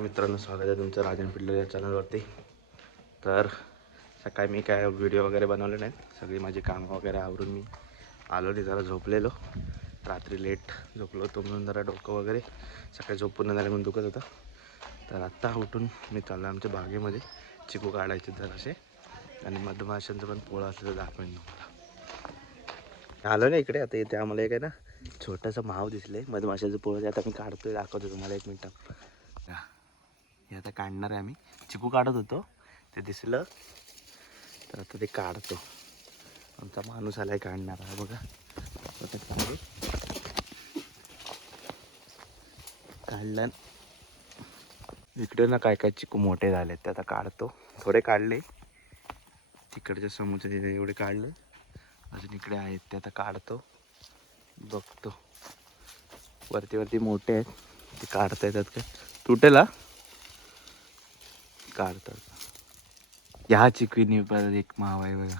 मित्रांनो, स्वागत आहे तुमचं राजन पिल्लर या चॅनलवरती. तर सकाळी मी काय व्हिडिओ वगैरे बनवले नाहीत. सगळी माझी कामं वगैरे आवरून मी आलो. जरा झोपलेलो, रात्री लेट झोपलो होतो म्हणून जरा डोकं वगैरे सकाळी झोपून नाही म्हणून दुखत होतं. तर आत्ता उठून मी चाललो आमच्या बागेमध्ये चिकू काढायचे जरासे, आणि मधमाशांचं पण पोळं असलं तर दाखवेन तुम्हाला. आलो ना इकडे. आता इथे आम्हाला एक आहे ना छोटंसं माव दिसले मधमाशाचं पोळं. आता मी काढतोय, दाखवतो तुम्हाला 1 मिनिट. हे आता काढणार आहे. आम्ही चिकू काढत होतो, ते दिसलं तर आता ते काढतो. आमचा माणूस आलाय काढणार आहे बघा. आता काढलं. इकडे ना काय काय चिकू मोठे झाले ते आता काढतो. थोडे काढले तिकडच्या समोरच्या तिथे, एवढे काढलं. अजून इकडे आहेत ते आता काढतो, बघतो. वरती वरती मोठे आहेत ते काढता येतात काय, तुटेला काढतात. ह्या चिकवीने परत एक माव आहे बघा.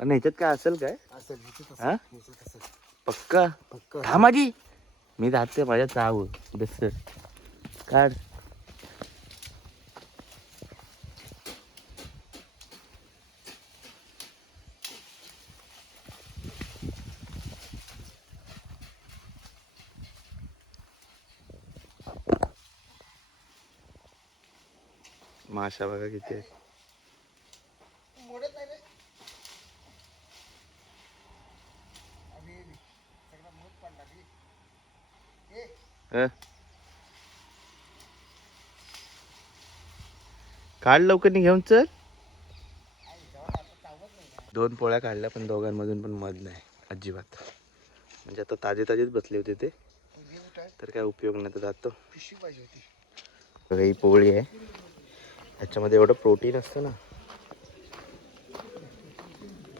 पण ह्याच्यात काय असेल काय? हा पक्का हा माझी मी जाते माझ्या चाव बस काढ. माशा बघा किती आहे. काढ लवकर घेऊन चल. 2 पोळ्या काढल्या पण दोघांमधून पण मध नाही अजिबात. म्हणजे आता ताजे ताजेच बसले होते ते, तर काय उपयोग नाही. तर जातो. बघा ही पोळी आहे, याच्यामध्ये एवढं प्रोटीन असतं ना.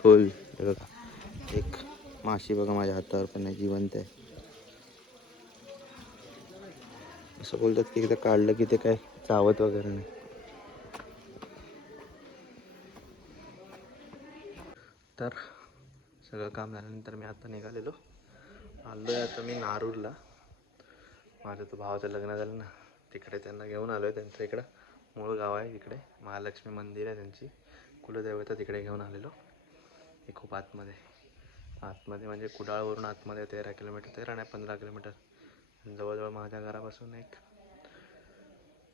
फुल बघा, एक माशी बघा माझ्या हातावर पण आहे, जिवंत आहे. असं बोलतात की एकदा काढलं की ते काय चावत वगैरे नाही. तर सगळं काम झाल्यानंतर मी आता निघालेलो. आलो आहे आता मी नारूरला. माझं तो भावाचं लग्न झालं ना, तिकडे त्यांना घेऊन आलो आहे. त्यांचं इकडं मूळ गाव आहे, इकडे महालक्ष्मी मंदिर आहे त्यांची कुलदैवता, तिकडे घेऊन आलेलो. हे खूप आतमध्ये म्हणजे कुडाळवरून आतमध्ये 13 किलोमीटर, 13 नाही 15 किलोमीटर. जवळजवळ माझ्या घरापासून एक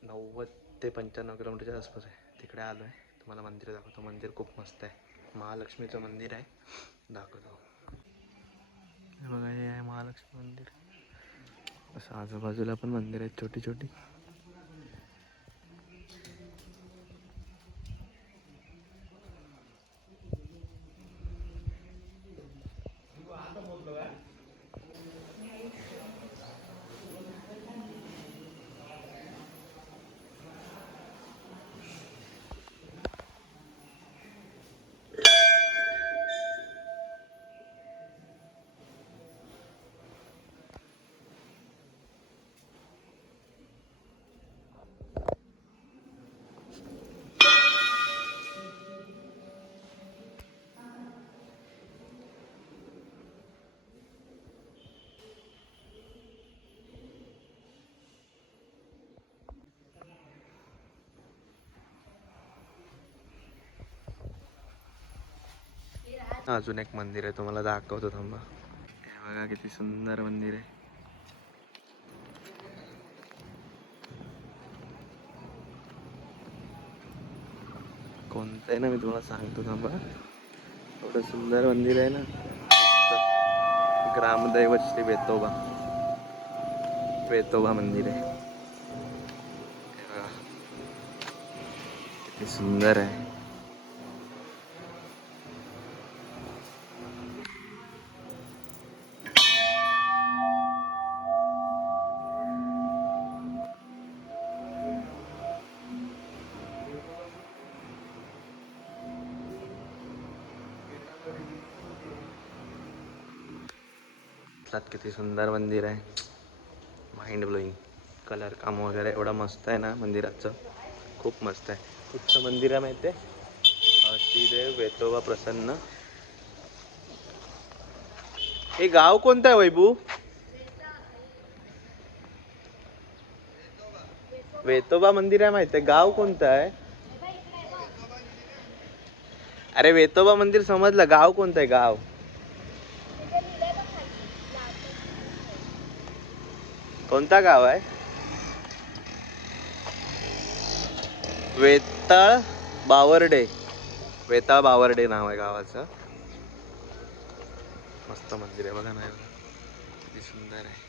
90 ते 95 किलोमीटरच्या आसपास आहे. तिकडे आलो आहे. तुम्हाला मंदिर दाखवतो. मंदिर खूप मस्त आहे, महालक्ष्मीचं मंदिर आहे, दाखवतो. हे बघा, हे आहे महालक्ष्मी मंदिर. असं आजूबाजूला पण मंदिर आहेत छोटी छोटी. अजून एक मंदिर आहे, तुम्हाला दाखवतो थांबा. हे बघा किती सुंदर मंदिर आहे. कोणतं आहे ना, मी तुम्हाला सांगतो थांबा. एवढं सुंदर मंदिर आहे ना. ग्रामदैवत श्री वेतोबा मंदिर आहे. हे बघा किती सुंदर आहे. किती सुंदर मंदिर आहे, माइंड ब्लोईंग. कलर काम वगैरे एवढा मस्त आहे ना मंदिराचं, खूप मस्त आहे. कुठचं मंदिर आहे माहिती आहे? श्रीदेव वेतोबा प्रसन्न. हे गाव कोणतं आहे वैभू? वेतोबा मंदिर आहे माहिती आहे. गाव कोणतं आहे? अरे वेतोबा मंदिर समजलं, गाव कोणतं आहे गाव? कोणता गाव आहे? वेताळ बावर्डे. वेताळ बावर्डे नाव आहे गावाचं. मस्त मंदिर आहे बघा ना, किती सुंदर आहे.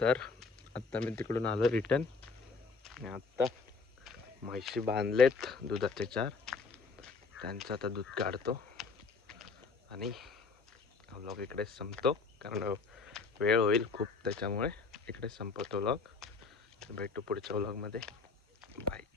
तर आत्ता मी तिकडून आलो रिटर्न. आत्ता म्हैशी बांधलेत दुधाचे 4. त्यांचं आता दूध काढतो आणि व्लॉग इकडे संपतो, कारण वेळ होईल खूप, त्याच्यामुळे इकडे संपवतो व्लॉग. भेटू पुढच्या व्लॉगमध्ये. बाय.